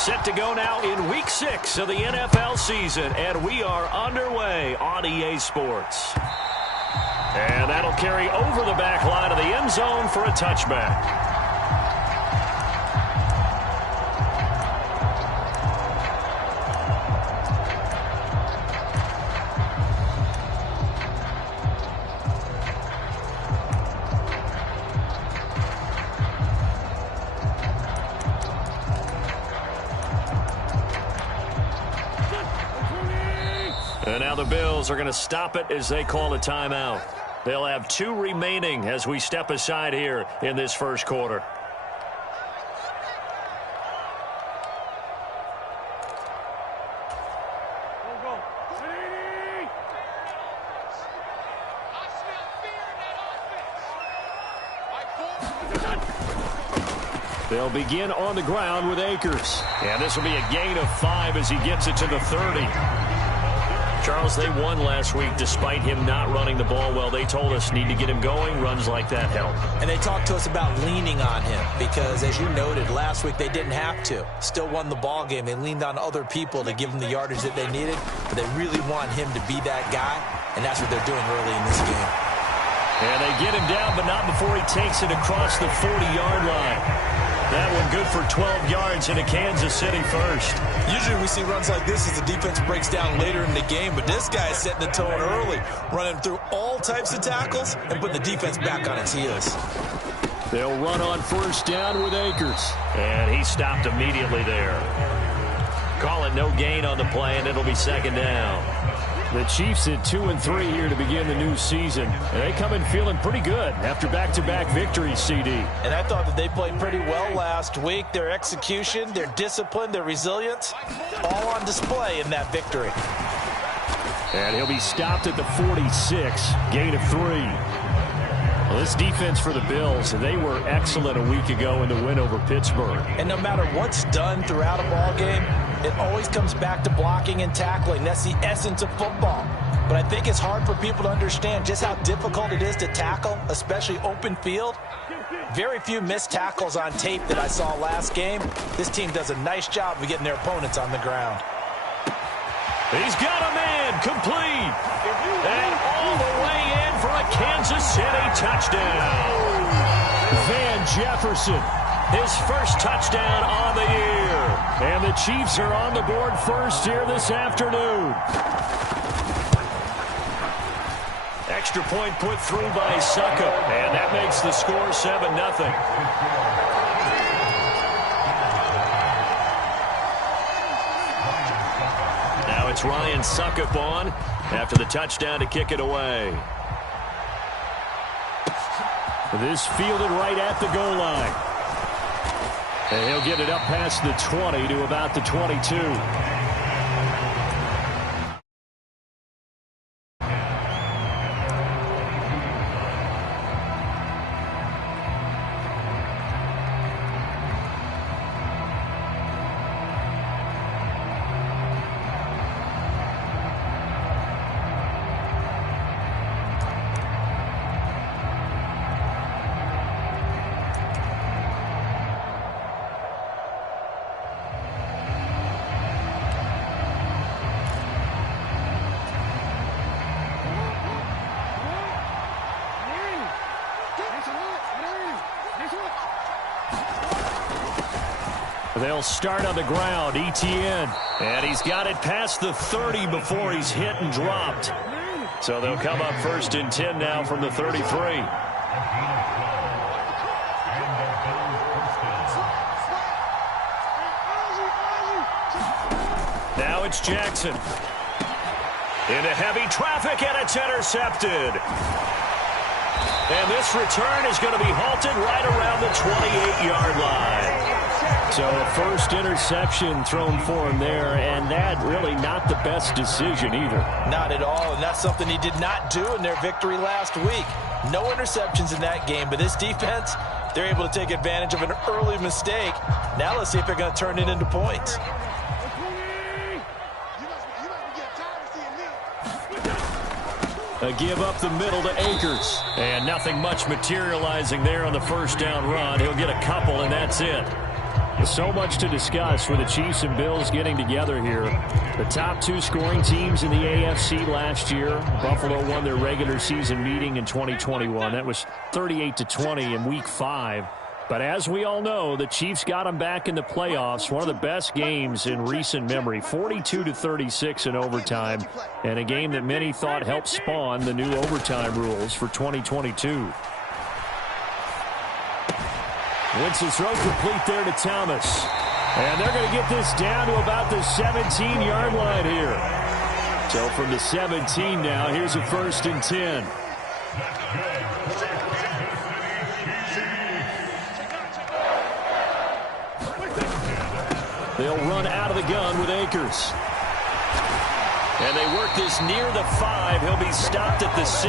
Set to go now in Week 6 of the NFL season, and we are underway on EA Sports. And that'll carry over the back line of the end zone for a touchback. And now the Bills are going to stop it as they call a timeout. They'll have 2 remaining as we step aside here in this first quarter. They'll begin on the ground with Akers. And this will be a gain of 5 as he gets it to the 30. Charles, they won last week despite him not running the ball well. They told us need to get him going. Runs like that help. And they talked to us about leaning on him because, as you noted, last week they didn't have to. Still won the ball game. They leaned on other people to give them the yardage that they needed, but they really want him to be that guy, and that's what they're doing early in this game. And they get him down, but not before he takes it across the 40-yard line. That one good for 12 yards into Kansas City first. Usually we see runs like this as the defense breaks down later in the game, but this guy is setting the tone early, running through all types of tackles and putting the defense back on its heels. They'll run on first down with Akers. And he stopped immediately there. Call it no gain on the play, and it'll be second down. The Chiefs at 2-3 here to begin the new season. And they come in feeling pretty good after back-to-back victories, CD. And I thought that they played pretty well last week. Their execution, their discipline, their resilience, all on display in that victory. And he'll be stopped at the 46, gain of 3. Well, this defense for the Bills, they were excellent a week ago in the win over Pittsburgh. And no matter what's done throughout a ball game, it always comes back to blocking and tackling. That's the essence of football. But I think it's hard for people to understand just how difficult it is to tackle, especially open field. Very few missed tackles on tape that I saw last game. This team does a nice job of getting their opponents on the ground. He's got a man complete. And all the way in for a Kansas City touchdown. Van Jefferson, his first touchdown on the year. And the Chiefs are on the board first here this afternoon. Extra point put through by Suckup. And that makes the score 7-0. Now it's Ryan Suckup on after the touchdown to kick it away. This fielded right at the goal line. And he'll get it up past the 20 to about the 22. They'll start on the ground, Etienne. And he's got it past the 30 before he's hit and dropped. So they'll come up first and 10 now from the 33. Now it's Jackson. Into heavy traffic, and it's intercepted. And this return is going to be halted right around the 28-yard line. So a first interception thrown for him there, and that really not the best decision either. Not at all, and that's something he did not do in their victory last week. No interceptions in that game, but this defense, they're able to take advantage of an early mistake. Now let's see if they're going to turn it into points. A give up the middle to Akers. And nothing much materializing there on the first down run. He'll get a couple, and that's it. So much to discuss with the Chiefs and Bills getting together here. The top two scoring teams in the AFC last year. Buffalo won their regular season meeting in 2021. That was 38-20 in Week 5. But as we all know, the Chiefs got them back in the playoffs. One of the best games in recent memory. 42-36 in overtime. And a game that many thought helped spawn the new overtime rules for 2022. Winston's throw complete there to Thomas. And they're going to get this down to about the 17-yard line here. So from the 17 now, here's a 1st and 10. They'll run out of the gun with Akers. And they work this near the 5. He'll be stopped at the 6.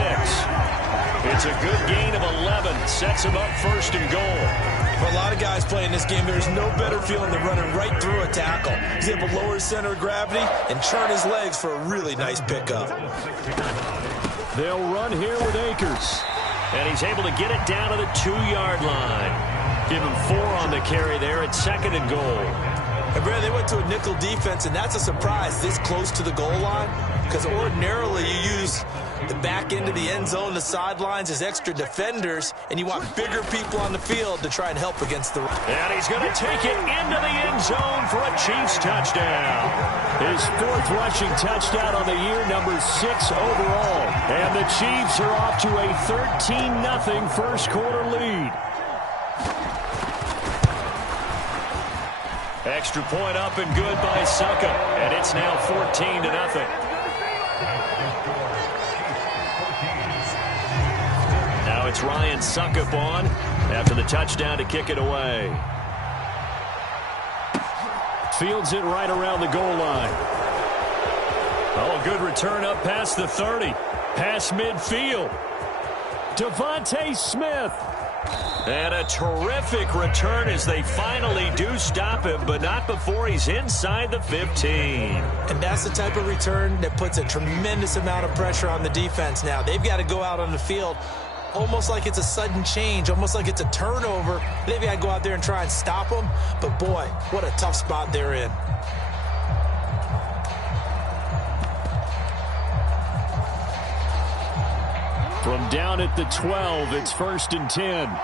It's a good gain of 11. Sets him up 1st and goal. For a lot of guys playing this game, there's no better feeling than running right through a tackle. He's able to lower his center of gravity and churn his legs for a really nice pickup. They'll run here with Akers. And he's able to get it down to the 2-yard line. Give him 4 on the carry there at 2nd and goal. And Brad, they went to a nickel defense, and that's a surprise this close to the goal line, because ordinarily you use the back end of the end zone, the sidelines as extra defenders, and you want bigger people on the field to try and help against the run. And he's going to take it into the end zone for a Chiefs touchdown. His 4th rushing touchdown on the year, number 6 overall. And the Chiefs are off to a 13-0 first quarter lead. Extra point up and good by Succa. And it's now 14-0. Now it's Ryan Suckup on after the touchdown to kick it away. Fields it right around the goal line. Oh, a good return up past the 30. Past midfield. Devontae Smith. And a terrific return as they finally do stop him, but not before he's inside the 15. And that's the type of return that puts a tremendous amount of pressure on the defense now. They've got to go out on the field almost like it's a sudden change, almost like it's a turnover. They've got to go out there and try and stop them. But, boy, what a tough spot they're in. From down at the 12, it's 1st and 10.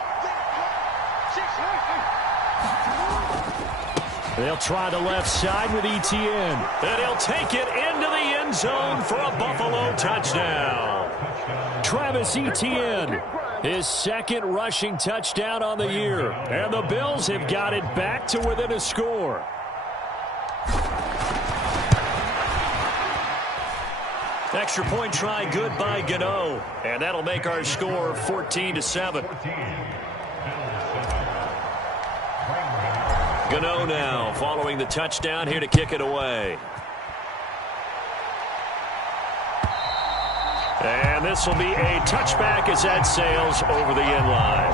They'll try the left side with Etienne. And he'll take it into the end zone for a Buffalo touchdown. Travis Etienne, his 2nd rushing touchdown on the year. And the Bills have got it back to within a score. Extra point try good by Gano. And that'll make our score 14-7. Gano now following the touchdown here to kick it away. And this will be a touchback as that sails over the end line.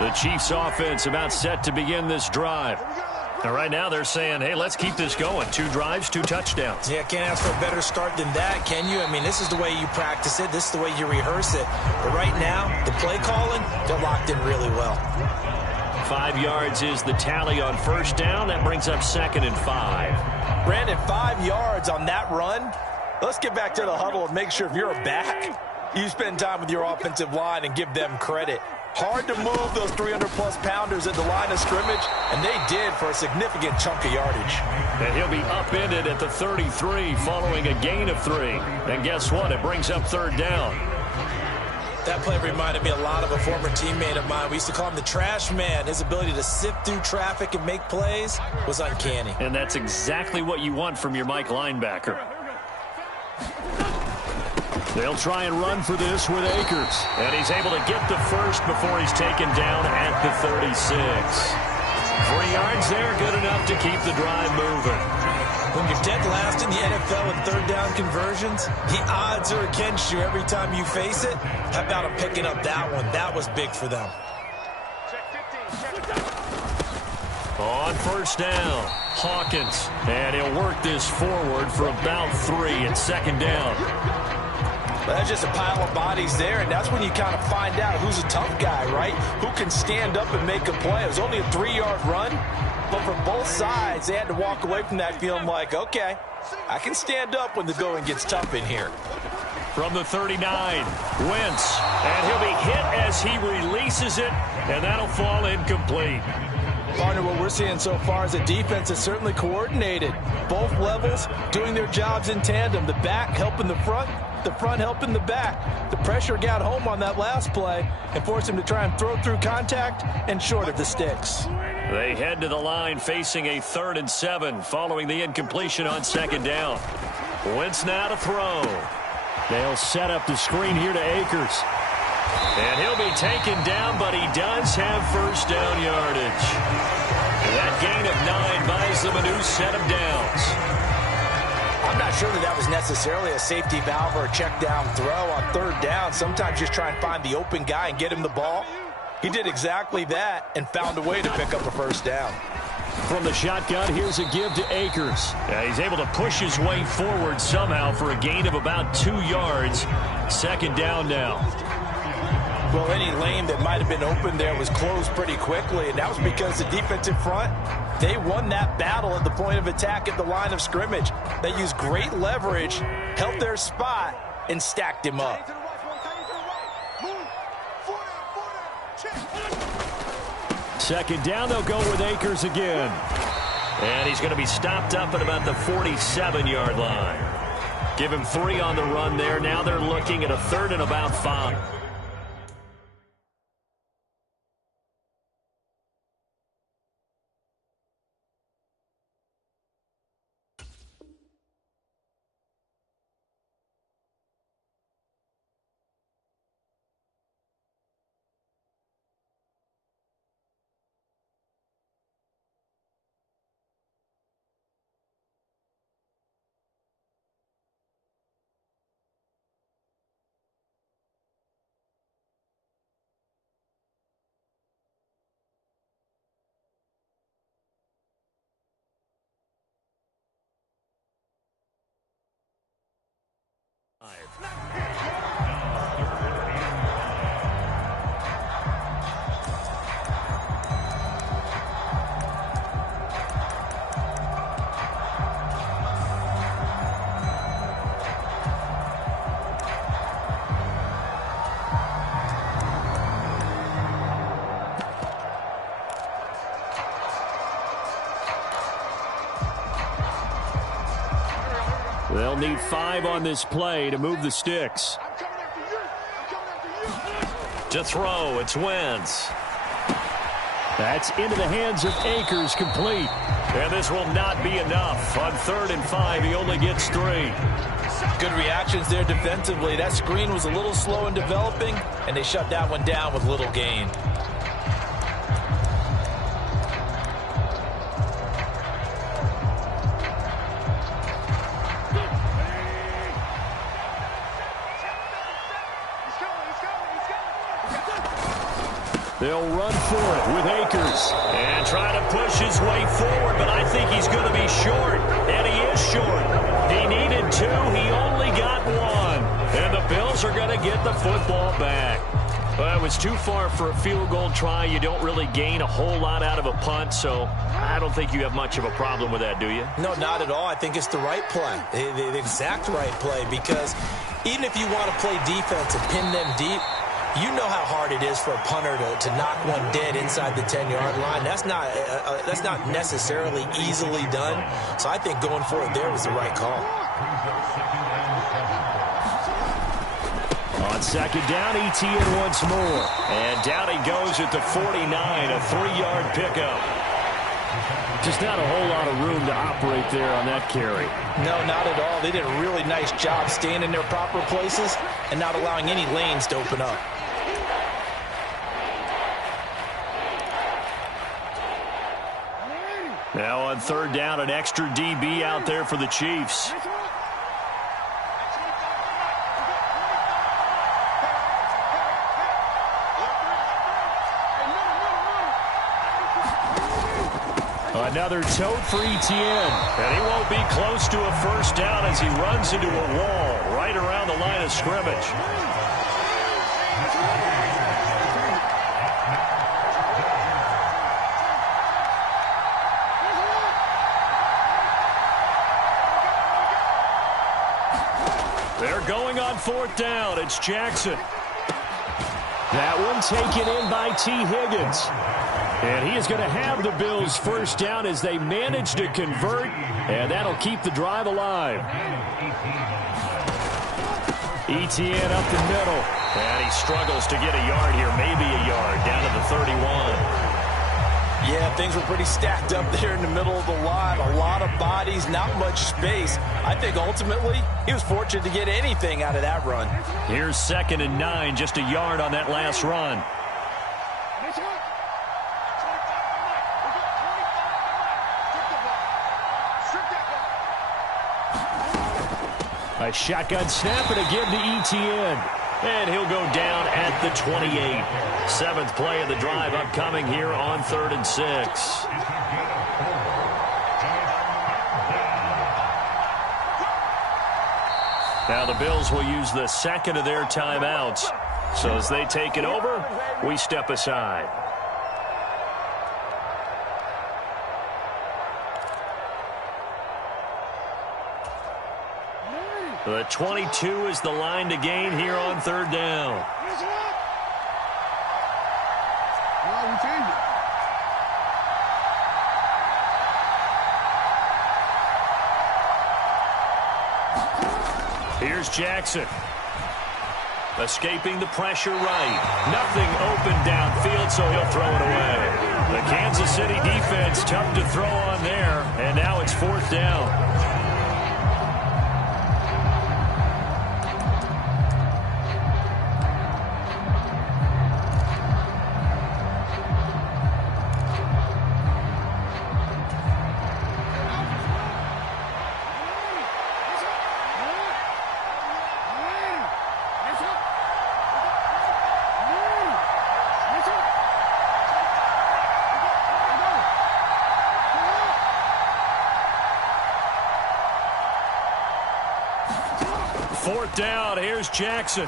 The Chiefs offense about set to begin this drive. And right now they're saying, hey, let's keep this going. 2 drives, 2 touchdowns. Yeah, can't ask for a better start than that, can you? I mean, this is the way you practice it. This is the way you rehearse it. But right now, the play calling, they're locked in really well. 5 yards is the tally on 1st down. That brings up 2nd and 5. Brandon, 5 yards on that run. Let's get back to the huddle and make sure if you're a back, you spend time with your offensive line and give them credit. Hard to move those 300-plus pounders at the line of scrimmage, and they did for a significant chunk of yardage. And he'll be upended at the 33 following a gain of 3. And guess what? It brings up 3rd down. That play reminded me a lot of a former teammate of mine. We used to call him the trash man. His ability to sift through traffic and make plays was uncanny. And that's exactly what you want from your Mike linebacker. They'll try and run for this with Akers. And he's able to get the 1st before he's taken down at the 36. 3 yards there, good enough to keep the drive moving. When you're dead last in the NFL in 3rd down conversions, the odds are against you every time you face it. How about them picking up that one? That was big for them. On first down, Hawkins. And he'll work this forward for about 3 at second down. Well, that's just a pile of bodies there, and that's when you kind of find out who's a tough guy, right? Who can stand up and make a play. It was only a 3-yard run, but for both sides, they had to walk away from that feeling like, okay, I can stand up when the going gets tough in here. From the 39, Wentz, and he'll be hit as he releases it, and that'll fall incomplete. Partner, what we're seeing so far is a defense is certainly coordinated. Both levels doing their jobs in tandem. The back helping the front helping the back. The pressure got home on that last play and forced him to try and throw through contact and short of the sticks. They head to the line facing a 3rd and 7 following the incompletion on second down. Wentz now to throw. They'll set up the screen here to Akers. And he'll be taken down, but he does have first down yardage. That gain of 9 buys them a new set of downs. I'm not sure that was necessarily a safety valve or a check down throw on 3rd down. Sometimes just try and find the open guy and get him the ball. He did exactly that and found a way to pick up a first down. From the shotgun, here's a give to Akers. He's able to push his way forward somehow for a gain of about 2 yards. Second down now. Well, any lane that might have been open there was closed pretty quickly, and that was because the defensive front, they won that battle at the point of attack at the line of scrimmage. They used great leverage, held their spot, and stacked him up. Second down, they'll go with Akers again. And he's going to be stopped up at about the 47-yard line. Give him 3 on the run there. Now they're looking at a 3rd and about 5. They'll need 5 on this play to move the sticks. To throw, it's Wentz. That's into the hands of Akers, complete. And this will not be enough. On 3rd and 5, he only gets 3. Good reactions there defensively. That screen was a little slow in developing, and they shut that one down with little gain. They'll run for it with Akers. And try to push his way forward, but I think he's going to be short. And he is short. He needed 2. He only got 1. And the Bills are going to get the football back. Well, it was too far for a field goal try. You don't really gain a whole lot out of a punt, so I don't think you have much of a problem with that, do you? No, not at all. I think it's the right play, the exact right play, because even if you want to play defense and pin them deep, you know how hard it is for a punter to knock one dead inside the 10-yard line. That's not necessarily easily done. So I think going for it there was the right call. On second down, ETN once more. And down he goes at the 49, a 3-yard pickup. Just not a whole lot of room to operate there on that carry. No, not at all. They did a really nice job staying in their proper places and not allowing any lanes to open up. Now on 3rd down, an extra DB out there for the Chiefs. Another tote for Etienne. And he won't be close to a first down as he runs into a wall right around the line of scrimmage. They're going on fourth down. It's Jackson. That one taken in by T. Higgins. And he is going to have the Bills first down as they manage to convert, and that'll keep the drive alive. Etienne up the middle. And he struggles to get a yard here, maybe a yard, down to the 31. Yeah, things were pretty stacked up there in the middle of the line. A lot of bodies, not much space. I think ultimately he was fortunate to get anything out of that run. Here's 2nd and 9, just a yard on that last run. A shotgun snap and a give to Etienne. And he'll go down at the 28. 7th play of the drive upcoming here on 3rd and 6. Now the Bills will use the 2nd of their timeouts. So as they take it over, we step aside. The 22 is the line to gain here on 3rd down. Here's Jackson. Escaping the pressure right. Nothing open downfield, so he'll throw it away. The Kansas City defense tough to throw on there, and now it's 4th down. Down. Here's Jackson.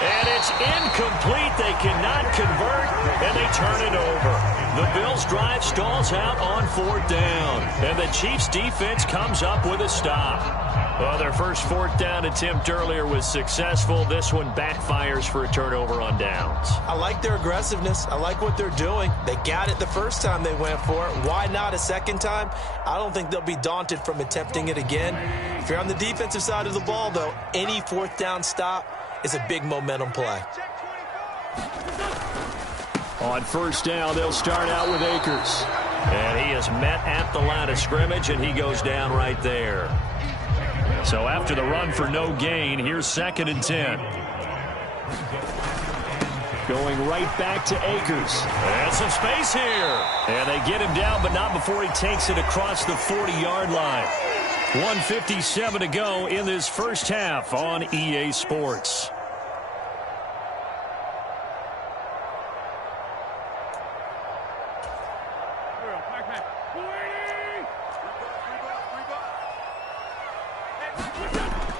And it's incomplete. They cannot convert, and they turn it over. The Bills' drive stalls out on 4th down, and the Chiefs' defense comes up with a stop. Well, their first 4th down attempt earlier was successful. This one backfires for a turnover on downs. I like their aggressiveness. I like what they're doing. They got it the first time they went for it. Why not a second time? I don't think they'll be daunted from attempting it again. If you're on the defensive side of the ball, though, any 4th down stop is a big momentum play. On 1st down, they'll start out with Akers. And he is met at the line of scrimmage, and he goes down right there. So after the run for no gain, here's 2nd and 10. Going right back to Akers. And some space here. And they get him down, but not before he takes it across the 40-yard line. 1:57 to go in this first half on EA Sports.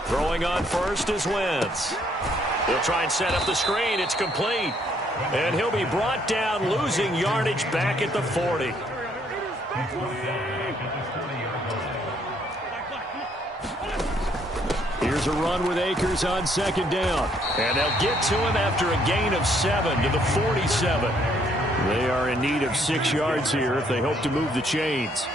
Throwing on first is Wentz. He'll try and set up the screen. It's complete. And he'll be brought down, losing yardage back at the 40. Here's a run with Akers on 2nd down. And they'll get to him after a gain of 7 to the 47. They are in need of 6 yards here if they hope to move the chains.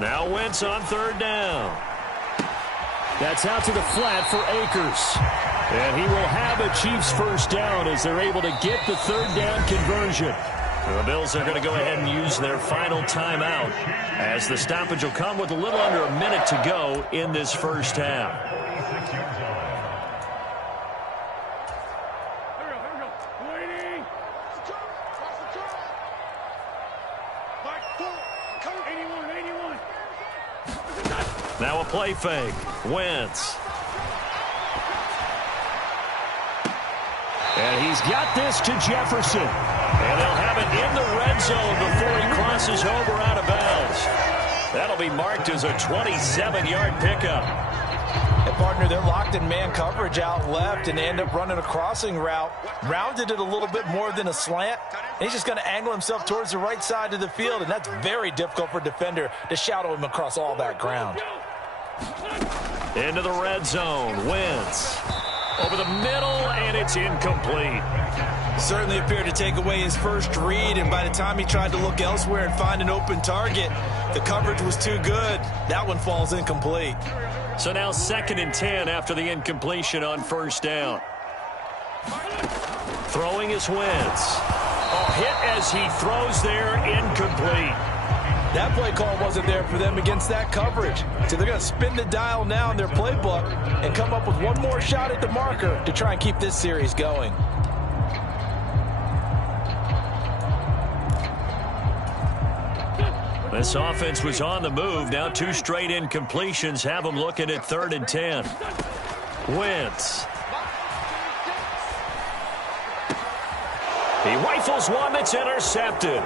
Now Wentz on 3rd down. That's out to the flat for Akers. And he will have a Chiefs first down as they're able to get the 3rd down conversion. The Bills are going to go ahead and use their final timeout as the stoppage will come with a little under a minute to go in this first half. Now a play fake. Wentz. And he's got this to Jefferson. And they'll have it in the red zone before he crosses over out of bounds. That'll be marked as a 27-yard pickup. And, partner, they're locked in man coverage out left, and they end up running a crossing route. Rounded it a little bit more than a slant. And he's just going to angle himself towards the right side of the field, and that's very difficult for a defender to shadow him across all that ground. Into the red zone. Wentz. Over the middle, and it's incomplete. Certainly appeared to take away his first read, and by the time he tried to look elsewhere and find an open target, the coverage was too good. That one falls incomplete. So now 2nd and 10 after the incompletion on first down. Throwing is Wentz. A hit as he throws there, incomplete. That play call wasn't there for them against that coverage. So they're going to spin the dial now in their playbook and come up with one more shot at the marker to try and keep this series going. This offense was on the move. Now 2 straight incompletions have them looking at 3rd and 10. Wentz. He rifles one that's intercepted.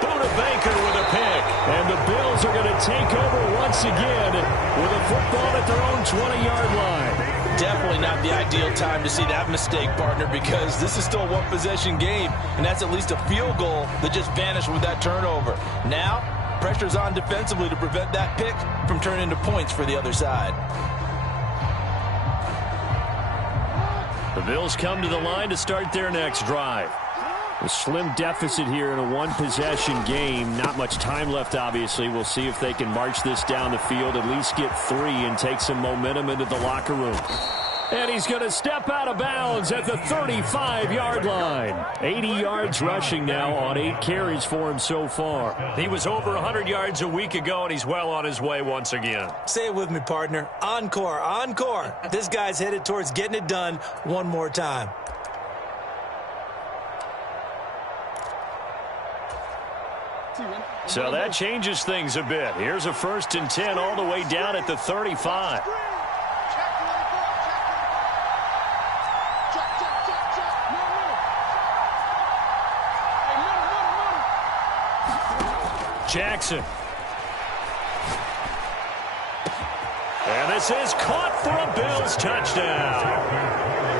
Buda Baker with a pick. And the Bills are going to take over once again with a football at their own 20-yard line. Definitely not the ideal time to see that mistake, partner, because this is still a one-possession game, and that's at least a field goal that just vanished with that turnover. Now, pressure's on defensively to prevent that pick from turning into points for the other side. The Bills come to the line to start their next drive. A slim deficit here in a one-possession game. Not much time left, obviously. We'll see if they can march this down the field, at least get 3, and take some momentum into the locker room. And he's going to step out of bounds at the 35-yard line. 80 yards rushing now on 8 carries for him so far. He was over 100 yards a week ago, and he's well on his way once again. Say it with me, partner. Encore, encore. This guy's headed towards getting it done one more time. So that changes things a bit. Here's a 1st and 10 all the way down at the 35. Jackson. And this is caught for a Bills touchdown.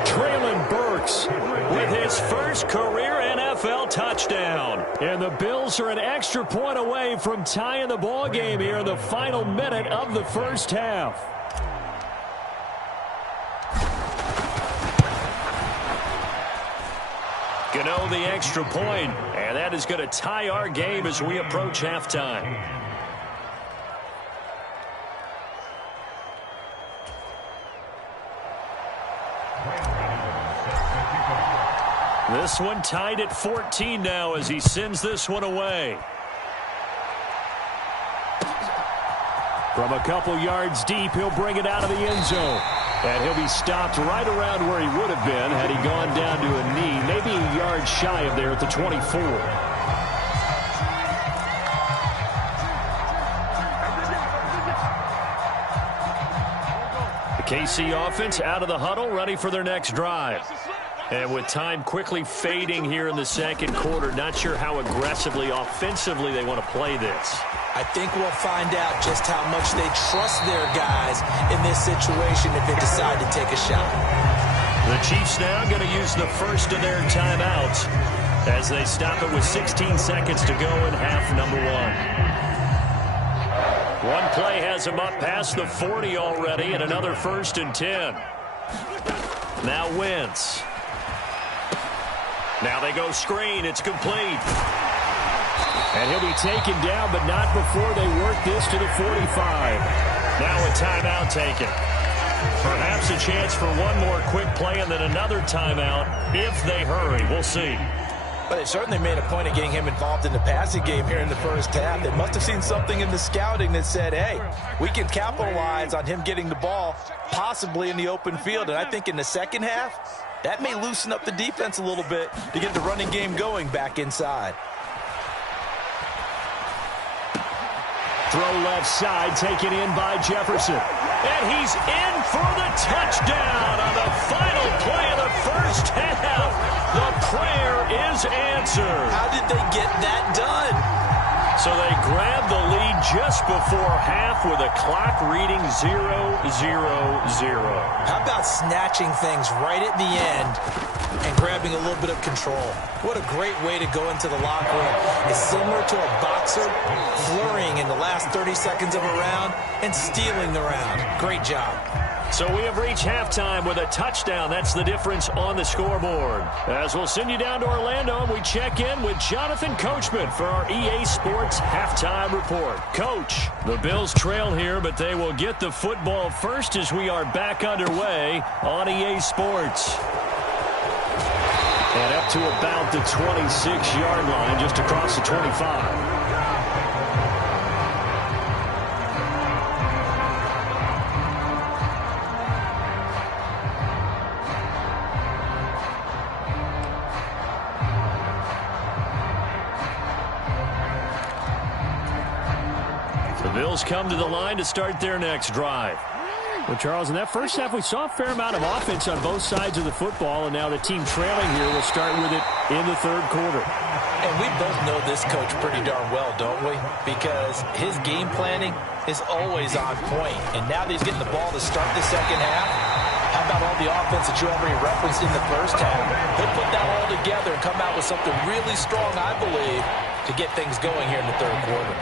Traylon Burks with his first career NFL touchdown. And the Bills are an extra point away from tying the ball game here in the final minute of the first half. Gano the extra point, and that is going to tie our game as we approach halftime. This one tied at 14 now as he sends this one away. From a couple yards deep, he'll bring it out of the end zone. And he'll be stopped right around where he would have been had he gone down to a knee, maybe a yard shy of there at the 24. The KC offense out of the huddle, ready for their next drive. And with time quickly fading here in the second quarter, not sure how aggressively, offensively they want to play this. I think we'll find out just how much they trust their guys in this situation if they decide to take a shot. The Chiefs now going to use the first of their timeouts as they stop it with 16 seconds to go in half number 1. One play has them up past the 40 already, and another 1st and 10. Now Wentz. Now they go screen. It's complete. And he'll be taken down, but not before they work this to the 45. Now a timeout taken. Perhaps a chance for one more quick play and then another timeout if they hurry. We'll see. But they certainly made a point of getting him involved in the passing game here in the first half. They must have seen something in the scouting that said, hey, we can capitalize on him getting the ball possibly in the open field. And I think in the second half, that may loosen up the defense a little bit to get the running game going back inside. Throw left side, taken in by Jefferson. And he's in for the touchdown on the final play of the first half. The prayer is answered. How did they get that done? So they grabbed the lead just before half with a clock reading 0-0-0. How about snatching things right at the end and grabbing a little bit of control? What a great way to go into the locker room. It's similar to a boxer flurrying in the last 30 seconds of a round and stealing the round. Great job. So we have reached halftime with a touchdown. That's the difference on the scoreboard. As we'll send you down to Orlando, and we check in with Jonathan Coachman for our EA Sports Halftime Report. Coach, the Bills trail here, but they will get the football first as we are back underway on EA Sports. And up to about the 26-yard line, just across the 25. Bills come to the line to start their next drive. Well, Charles, in that first half, we saw a fair amount of offense on both sides of the football, and now the team trailing here will start with it in the third quarter. And we both know this coach pretty darn well, don't we? Because his game planning is always on point. And now that he's getting the ball to start the second half, how about all the offense that you already referenced in the first half? He'll put that all together and come out with something really strong, I believe, to get things going here in the third quarter.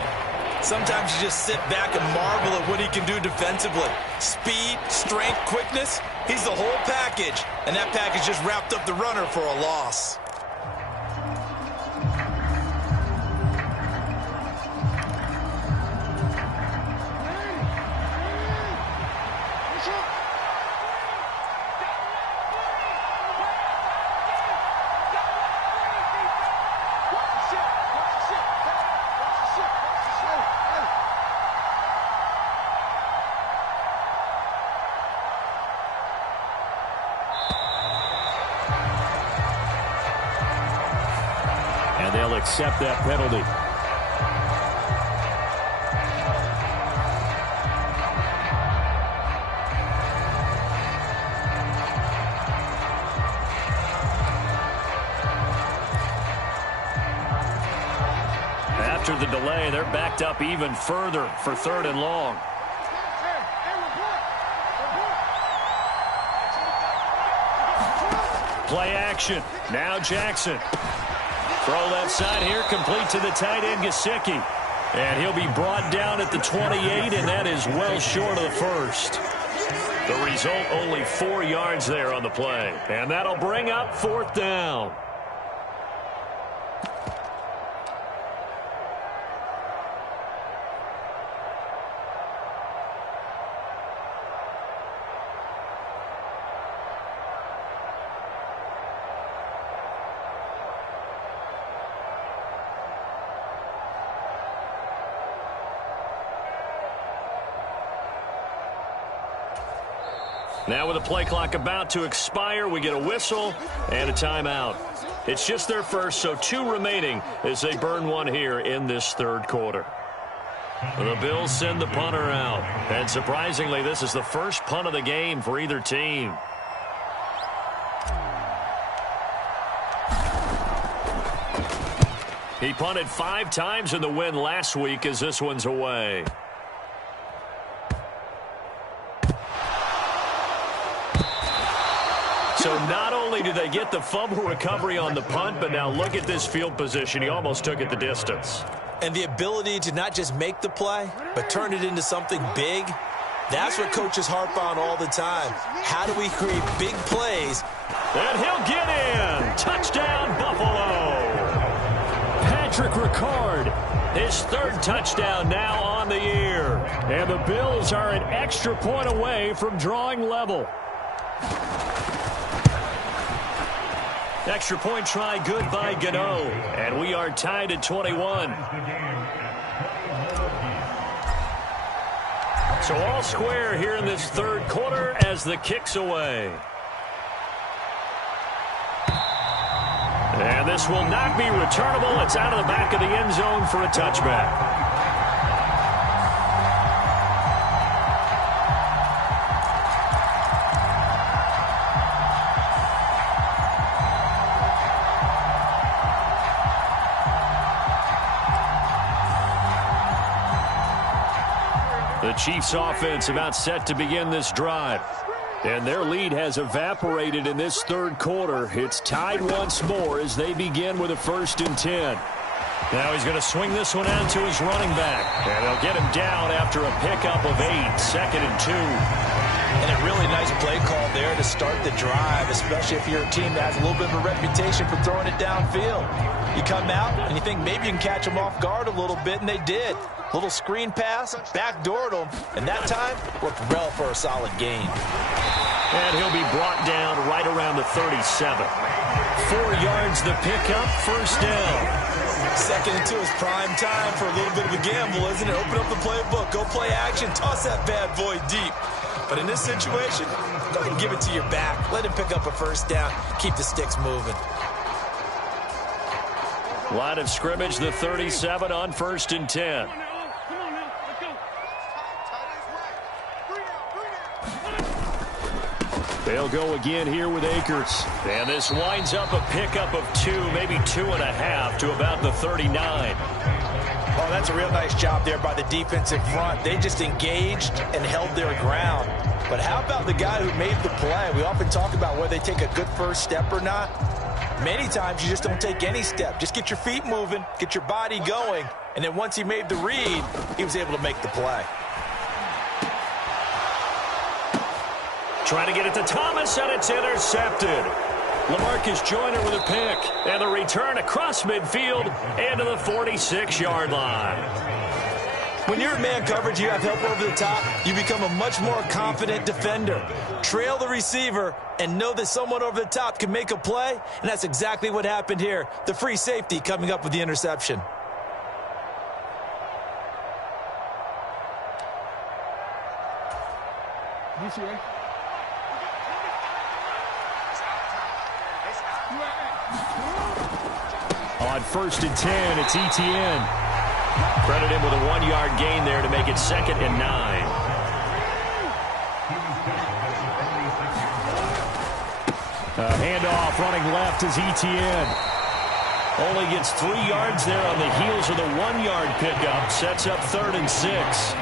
Sometimes you just sit back and marvel at what he can do defensively. Speed, strength, quickness, he's the whole package. And that package just wrapped up the runner for a loss. They'll accept that penalty. After the delay, they're backed up even further for third and long. Play action. Now Jackson. Throw left side here, complete to the tight end, Gesicki. And he'll be brought down at the 28, and that is well short of the first. The result, only 4 yards there on the play. And that'll bring up fourth down. Now with the play clock about to expire, we get a whistle and a timeout. It's just their first, so 2 remaining as they burn one here in this third quarter. The Bills send the punter out. And surprisingly, this is the first punt of the game for either team. He punted 5 times in the win last week as this one's away. So not only do they get the fumble recovery on the punt, but now look at this field position. He almost took it the distance. And the ability to not just make the play, but turn it into something big, that's what coaches harp on all the time. How do we create big plays? And he'll get in. Touchdown, Buffalo. Patrick Ricard, his 3rd touchdown now on the year. And the Bills are an extra point away from drawing level. Extra point try good by Gano. And we are tied at 21. So all square here in this third quarter as the kick's away. And this will not be returnable. It's out of the back of the end zone for a touchback. Chiefs offense about set to begin this drive. And their lead has evaporated in this third quarter. It's tied once more as they begin with a 1st and 10. Now he's going to swing this one out to his running back. And they'll get him down after a pickup of 8, 2nd and 2. And a really nice play call there to start the drive, especially if you're a team that has a little bit of a reputation for throwing it downfield. You come out and you think maybe you can catch them off guard a little bit, and they did. Little screen pass, backdoored them, and that time worked well for a solid gain. And he'll be brought down right around the 37. 4 yards the pickup, 1st down. 2nd and 2 is prime time for a little bit of a gamble, isn't it? Open up the playbook, go play action, toss that bad boy deep. But in this situation, go ahead and give it to your back. Let him pick up a 1st down, keep the sticks moving. Line of scrimmage, the 37 on 1st and 10. They'll go again here with Akers. And this winds up a pickup of 2, maybe 2.5 to about the 39. Oh, that's a real nice job there by the defensive front. They just engaged and held their ground. But how about the guy who made the play? We often talk about whether they take a good 1st step or not. Many times you just don't take any step. Just get your feet moving, get your body going, and then once he made the read, he was able to make the play. Trying to get it to Thomas, and it's intercepted. LaMarcus Joyner with a pick, and the return across midfield and to the 46-yard line. When you're in man coverage, you have help over the top, you become a much more confident defender. Trail the receiver and know that someone over the top can make a play, and that's exactly what happened here. The free safety coming up with the interception. On 1st and 10, it's ETN. Credit him with a 1-yard gain there to make it 2nd and 9. A handoff running left is ETN. Only gets 3 yards there on the heels of the 1-yard pickup. Sets up 3rd and 6.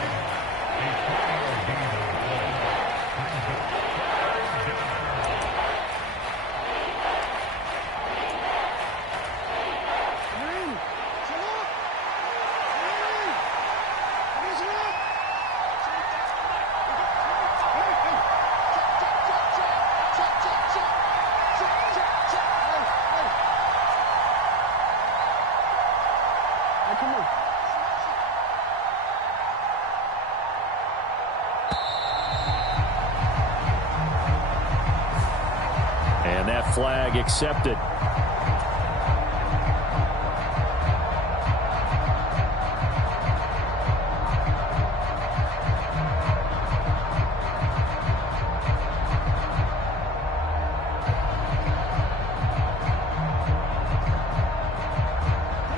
And that flag accepted.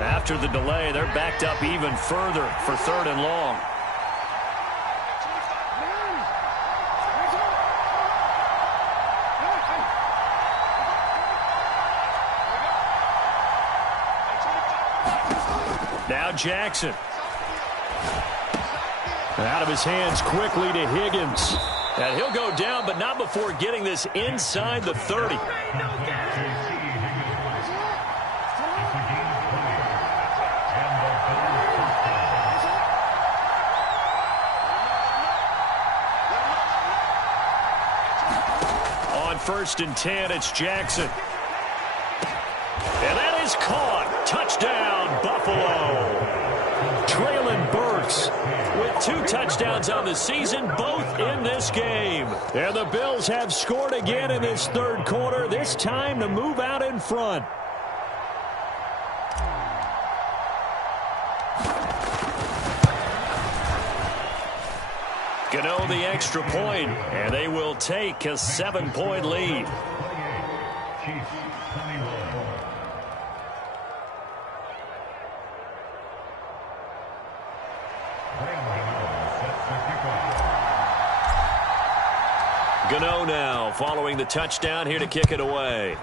After the delay, they're backed up even further for 3rd and long. Now Jackson. Out of his hands quickly to Higgins. And he'll go down, but not before getting this inside the 30. On 1st and 10, it's Jackson. And that is caught. Touchdown, Buffalo. Traylon Burks with 2 touchdowns on the season, both in this game. And the Bills have scored again in this 3rd quarter, this time to move out in front. Gano the extra point, and they will take a 7-point lead. Gano now following the touchdown here to kick it away.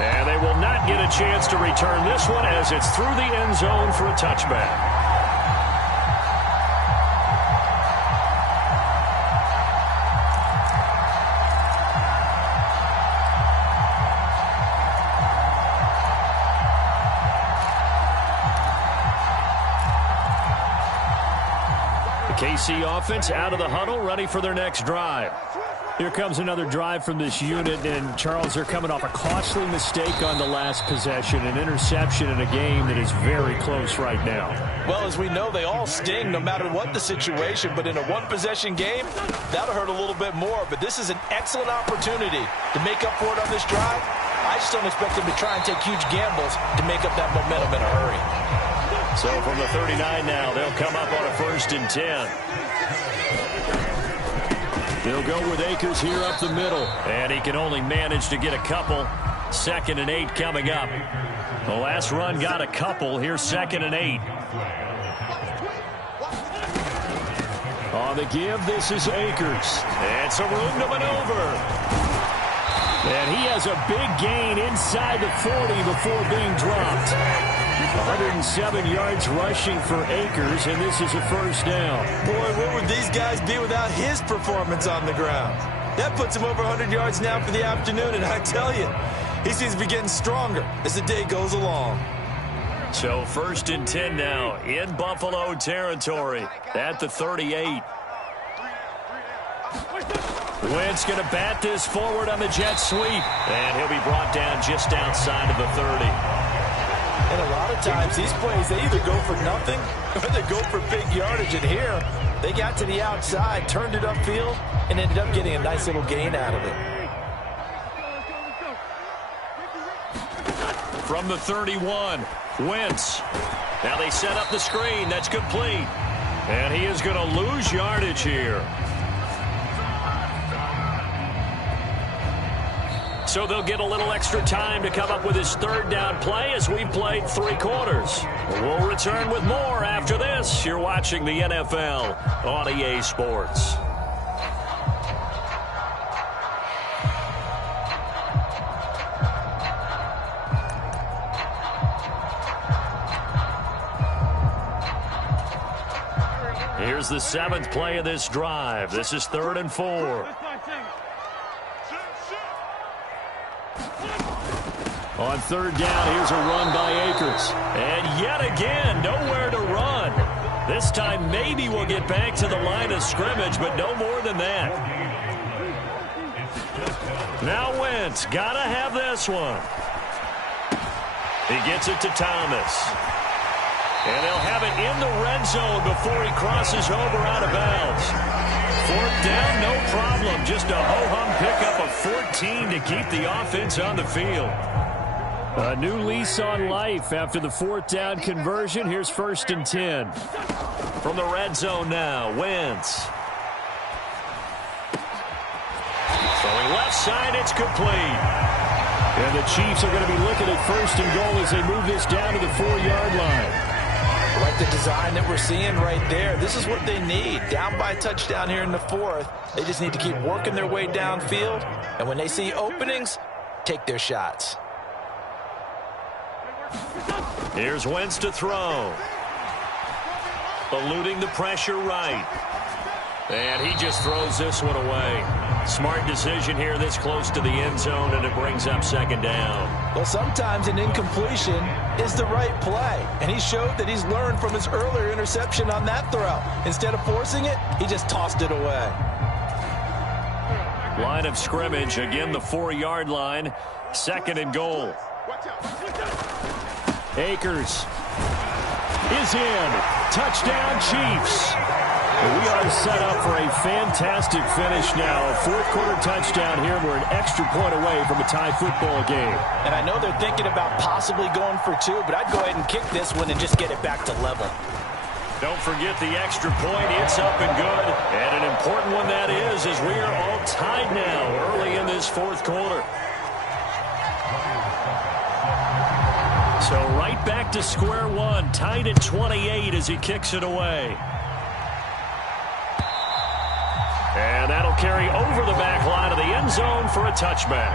And they will not get a chance to return this one as it's through the end zone for a touchback. KC offense out of the huddle, ready for their next drive. Here comes another drive from this unit, and Charles, they're coming off a costly mistake on the last possession, an interception in a game that is very close right now. Well, as we know, they all sting no matter what the situation, but in a one-possession game, that'll hurt a little bit more. But this is an excellent opportunity to make up for it on this drive. I just don't expect them to try and take huge gambles to make up that momentum in a hurry. So from the 39 now, they'll come up on a 1st and 10. They'll go with Akers here up the middle. And he can only manage to get a couple. 2nd and 8 coming up. The last run got a couple. Here's 2nd and 8. On the give, this is Akers. And some room to maneuver. And he has a big gain inside the 40 before being dropped. 107 yards rushing for Akers, and this is a 1st down. Boy, where would these guys be without his performance on the ground? That puts him over 100 yards now for the afternoon, and I tell you, he seems to be getting stronger as the day goes along. So 1st and 10 now in Buffalo territory at the 38. Wentz going to bat this forward on the jet sweep, and he'll be brought down just outside of the 30. And a lot of times, these plays, they either go for nothing or they go for big yardage. And here, they got to the outside, turned it upfield, and ended up getting a nice little gain out of it. From the 31, Wentz. Now they set up the screen. That's complete. And he is going to lose yardage here. So they'll get a little extra time to come up with his 3rd down play as we've played 3 quarters. We'll return with more after this. You're watching the NFL on EA Sports. Here's the 7th play of this drive. This is 3rd and 4. On 3rd down, here's a run by Akers. And yet again, nowhere to run. This time, maybe we'll get back to the line of scrimmage, but no more than that. Now Wentz, gotta have this one. He gets it to Thomas. And they'll have it in the red zone before he crosses over out of bounds. 4th down, no problem. Just a ho-hum pickup of 14 to keep the offense on the field. A new lease on life after the 4th down conversion. Here's 1st and 10. From the red zone now, Wentz. Throwing left side, it's complete. And the Chiefs are going to be looking at 1st and goal as they move this down to the 4-yard line. Like the design that we're seeing right there. This is what they need. Down by a touchdown here in the 4th. They just need to keep working their way downfield. And when they see openings, take their shots. Here's Wentz to throw. Eluding the pressure right. And he just throws this one away. Smart decision here this close to the end zone, and it brings up 2nd down. Well, sometimes an incompletion is the right play. And he showed that he's learned from his earlier interception on that throw. Instead of forcing it, he just tossed it away. Line of scrimmage, again the 4-yard line. 2nd and goal. Akers is in. Touchdown, Chiefs. We are set up for a fantastic finish now. A 4th quarter touchdown here. We're an extra point away from a tie football game. And I know they're thinking about possibly going for 2, but I'd go ahead and kick this one and just get it back to level. Don't forget the extra point. It's up and good. And an important one that is, as we are all tied now early in this 4th quarter. So right back to square one, tied at 28 as he kicks it away. And that'll carry over the back line of the end zone for a touchback.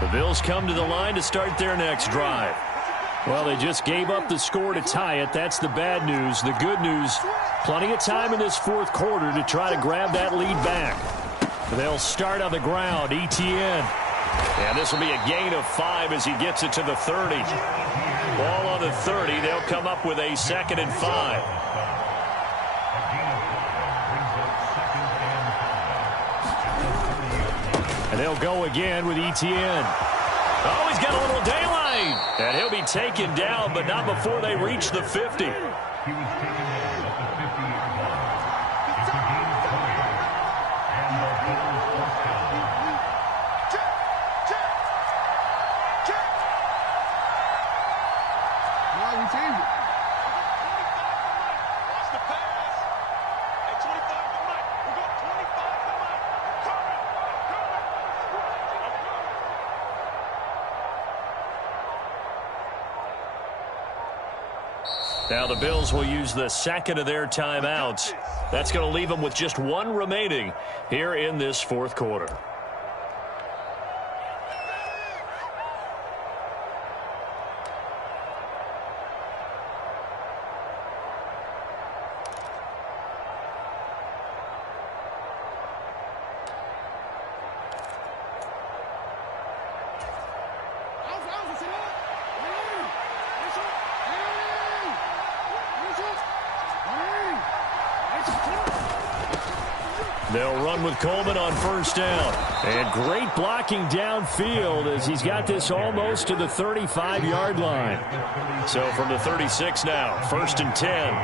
The Bills come to the line to start their next drive. Well, they just gave up the score to tie it. That's the bad news. The good news, plenty of time in this fourth quarter to try to grab that lead back. They'll start on the ground. Etienne. And this will be a gain of 5 as he gets it to the 30. Ball on the 30. They'll come up with a 2nd and 5. And they'll go again with Etienne. Oh, he's got a little daylight. And he'll be taken down, but not before they reach the 50. Now the Bills will use the 2nd of their timeouts. That's going to leave them with just 1 remaining here in this fourth quarter. They'll run with Coleman on first down. And great blocking downfield as he's got this almost to the 35-yard line. So from the 36 now, 1st and 10.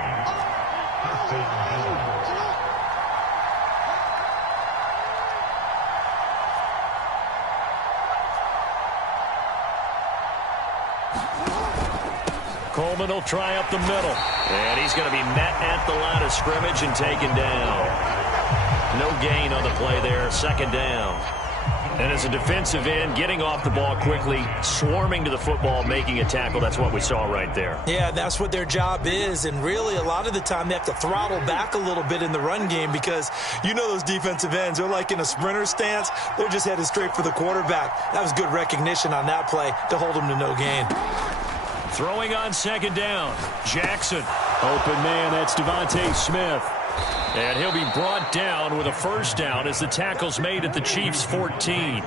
Coleman will try up the middle. And he's going to be met at the line of scrimmage and taken down. No gain on the play there, 2nd down. And as a defensive end, getting off the ball quickly, swarming to the football, making a tackle, that's what we saw right there. Yeah, that's what their job is, and really a lot of the time they have to throttle back a little bit in the run game because you know those defensive ends, they're like in a sprinter stance. They're just headed straight for the quarterback. That was good recognition on that play to hold them to no gain. Throwing on 2nd down, Jackson. Open man, that's Devontae Smith. And he'll be brought down with a 1st down as the tackle's made at the Chiefs' 14.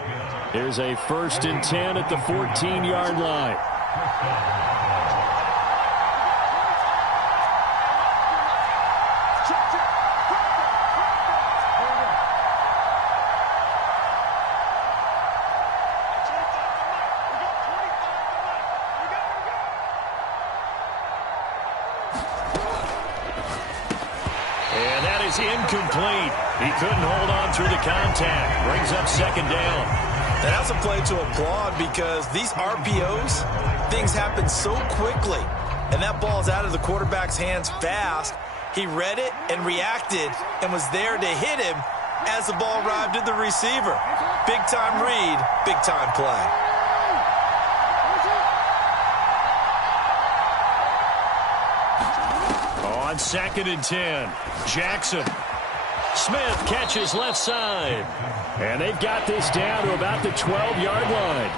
Here's a 1st and 10 at the 14-yard line. Incomplete. He couldn't hold on through the contact. Brings up 2nd down. And that's a play to applaud because these RPOs, things happen so quickly. And that ball's out of the quarterback's hands fast. He read it and reacted and was there to hit him as the ball arrived at the receiver. Big-time read, big-time play. On 2nd and 10, Jackson. Smith catches left side. And they've got this down to about the 12-yard line.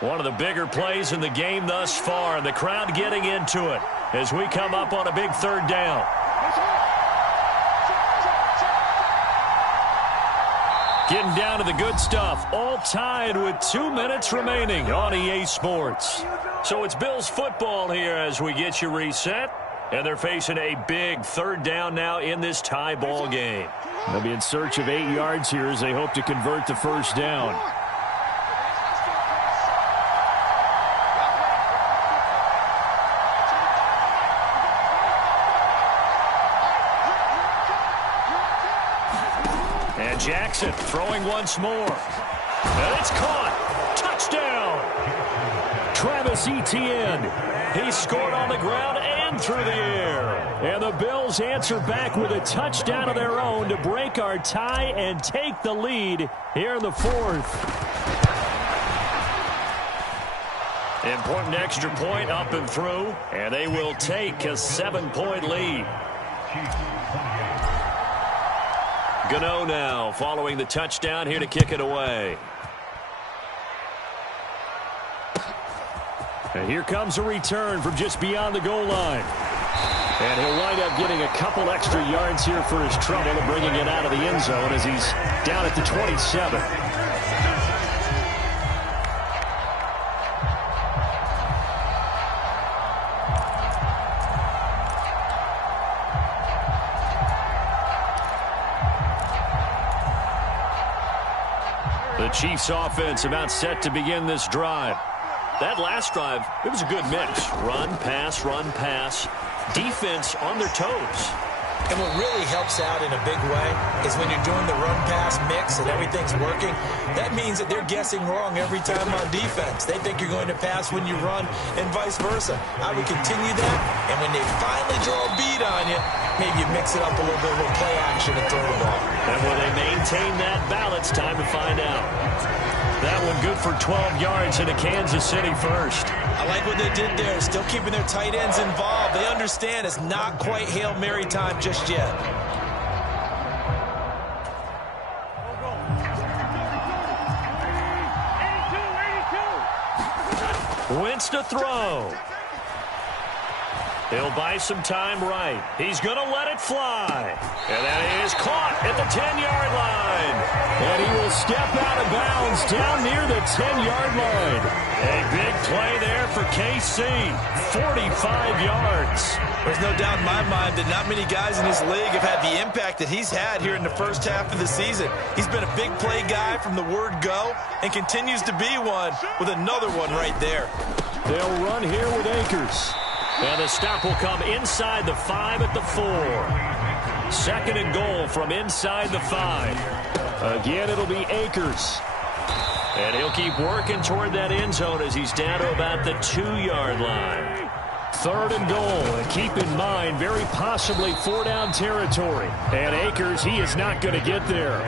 One of the bigger plays in the game thus far, and the crowd getting into it as we come up on a big 3rd down. Getting down to the good stuff, all tied with 2 minutes remaining on EA Sports. So it's Bills football here as we get you reset, and they're facing a big 3rd down now in this tie ball game. They'll be in search of 8 yards here as they hope to convert the 1st down. Jackson throwing once more. And it's caught. Touchdown. Travis Etienne. He scored on the ground and again through the air. And the Bills answer back with a touchdown of their own to break our tie and take the lead here in the fourth. Important extra point up and through, and they will take a 7-point lead. Gano now following the touchdown here to kick it away. And here comes a return from just beyond the goal line. And he'll wind up getting a couple extra yards here for his trouble and bringing it out of the end zone as he's down at the 27. The Chiefs offense about set to begin this drive. That last drive, it was a good mix. Run, pass. Defense on their toes. And what really helps out in a big way is when you're doing the run-pass mix and everything's working, that means that they're guessing wrong every time on defense. They think you're going to pass when you run and vice versa. I would continue that, and when they finally draw a beat on you, maybe you mix it up a little bit with play action and throw the ball. And will they maintain that balance? Time to find out. That one good for 12 yards into Kansas City first. I like what they did there, still keeping their tight ends involved. They understand it's not quite Hail Mary time just yet. Wentz to throw. He'll buy some time right. He's going to let it fly. And that is caught at the 10-yard line. And he will step out of bounds down near the 10-yard line. A big play there for KC. 45 yards. There's no doubt in my mind that not many guys in this league have had the impact that he's had here in the first half of the season. He's been a big play guy from the word go and continues to be one with another one right there. They'll run here with Akers. And the stop will come inside the 5 at the 4. 2nd and goal from inside the 5. Again, it'll be Akers. And he'll keep working toward that end zone as he's down to about the 2-yard line. 3rd and goal. And keep in mind, very possibly 4-down territory. And Akers, he is not going to get there.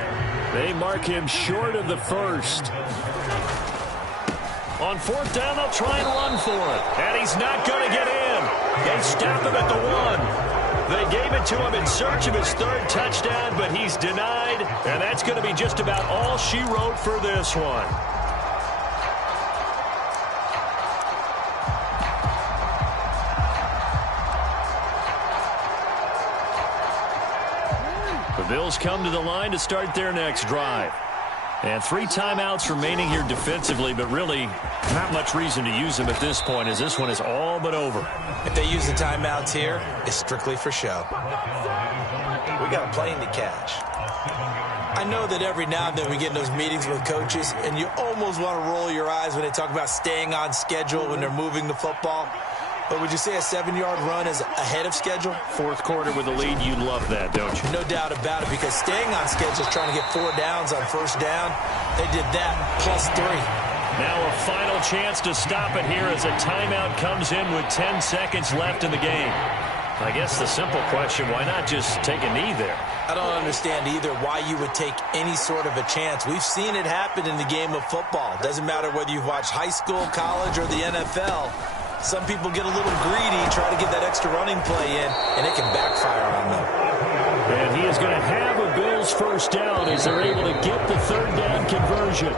They mark him short of the first. On 4th down, they'll try and run for it. And he's not going to get in. They stop him at the 1. They gave it to him in search of his 3rd touchdown, but he's denied. And that's going to be just about all she wrote for this one. The Bills come to the line to start their next drive. And 3 timeouts remaining here defensively, but really not much reason to use them at this point as this one is all but over. If they use the timeouts here, it's strictly for show. We got a plane to catch. I know that every now and then we get in those meetings with coaches, and you almost want to roll your eyes when they talk about staying on schedule when they're moving the football. But would you say a 7-yard run is ahead of schedule? 4th quarter with a lead, you love that, don't you? No doubt about it, because staying on schedule is trying to get 4 downs on 1st down. They did that, plus 3. Now a final chance to stop it here as a timeout comes in with 10 seconds left in the game. I guess the simple question, why not just take a knee there? I don't understand either why you would take any sort of a chance. We've seen it happen in the game of football. Doesn't matter whether you've watched high school, college, or the NFL. Some people get a little greedy, try to get that extra running play in, and it can backfire on them. And he is going to have a Bills 1st down as they're able to get the 3rd down conversion.